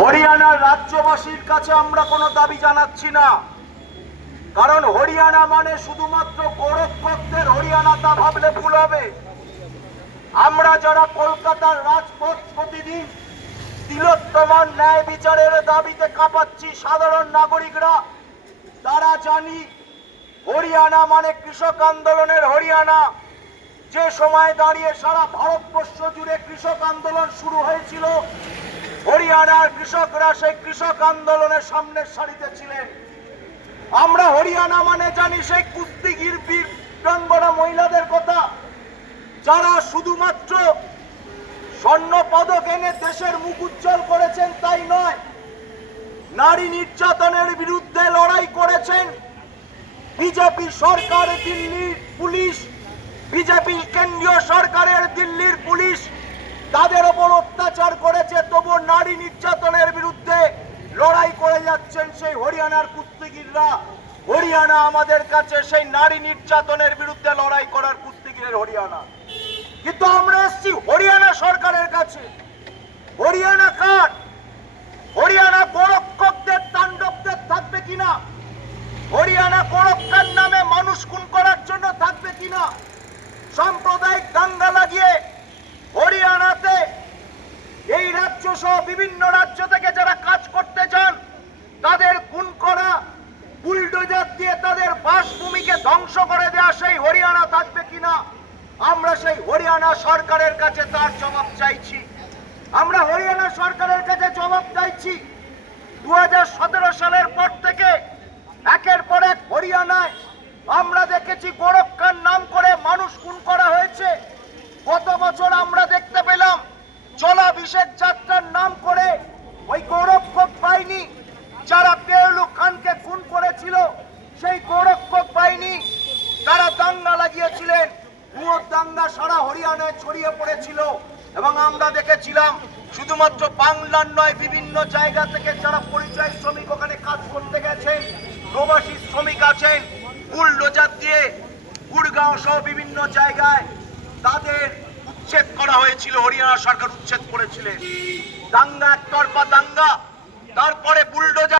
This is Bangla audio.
হরিয়ানার রাজ্যবাসীর কাছে আমরা কোনো দাবি জানাচ্ছি না, কারণ হরিয়ানা মানে শুধুমাত্র গোরক্ষকদের হরিয়ানা তা ভাবলে ভুল হবে। আমরা যারা কলকাতার রাজপথ প্রতিদিন তিলোত্তমার ন্যায় বিচারের দাবিতে কাঁপাচ্ছি সাধারণ নাগরিকরা, তারা জানি হরিয়ানা মানে কৃষক আন্দোলনের হরিয়ানা। যে সময় দাঁড়িয়ে সারা ভারতবর্ষ জুড়ে কৃষক আন্দোলন শুরু হয়েছিল, হরিয়ানার কৃষকরা সেই কৃষক আন্দোলনের সামনের সারিতে ছিলেন। আমরা হরিয়ানা মানে জানি সেই কুস্তিগির বীরাঙ্গনা মহিলাদের কথা, যারা শুধুমাত্র স্বর্ণ পদক এনে দেশের মুখ উজ্জ্বল করেছেন তাই নয়, নারী নির্যাতনের বিরুদ্ধে লড়াই করেছেন। বিজেপি সরকার দিল্লির পুলিশ, বিজেপি কেন্দ্রীয় সরকারের দিল্লির পুলিশ তাদের ওপর অত্যাচার করেছে, তবু নারী নির্যাতনের বিরুদ্ধে লড়াই করে যাচ্ছেন সেই হরিয়ানার কুস্তিগিররা। হরিয়ানা আমাদের কাছে সেই নারী নির্যাতনের বিরুদ্ধে লড়াই করার কুস্তিগিরের হরিয়ানা। কিন্তু আমরা এসেছি হরিয়ানা সরকারের কাছে। হরিয়ানা কার? হরিয়ানা গোরক্ষকদের তাণ্ডবদের থাকবে কিনা? হরিয়ানা গোরক্ষার নামে মানুষ খুন করার জন্য থাকবে কিনা? সাম্প্রদায়িক দাঙ্গা লাগিয়ে হরিয়ানাতে এই রাজ্য সহ বিভিন্ন রাজ্য থেকে যারা কাজ করতে চান তাদের খুন করা, বুলডোজার দিয়ে তাদের বাসভূমিকে ধ্বংস করে দেওয়া সেই হরিয়ানা থাকবে কিনা? আমরা সেই হরিয়ানা সরকারের কাছে তার জবাব চাইছি। আমরা হরিয়ানা সরকারের কাছে জবাব চাইছি। 2017 সালের পর থেকে একের পর এক হরিয়ানায় আমরা দেখেছি গোরক্ষার নাম করে মানুষ খুন করা হয়েছে। গত বছর আমরা দেখতে পেলাম জলাভিষেক যাত্রার নাম করে ওই গোরক্ষক বাহিনী যারা পেহলু খানকে খুন করেছিল, সেই গোরক্ষক বাহিনী তারা দাঙ্গা লাগিয়েছিলেন। ভুয়ো দাঙ্গা সারা হরিয়ানায় ছড়িয়ে পড়েছিল এবং আমরা দেখেছিলাম শুধুমাত্র বাংলার নয়, বিভিন্ন জায়গা থেকে যারা পরিযায়ী শ্রমিক ওখানে কাজ করতে গেছেন, প্রবাসী শ্রমিক আছেন, বুলডোজার দিয়ে গুড়গাঁও সহ বিভিন্ন জায়গায় তাদের উচ্ছেদ করা হয়েছিল। হরিয়ানা সরকার উচ্ছেদ করেছিলেন। দাঙ্গা একতরফা দাঙ্গা, তারপরে বুলডোজার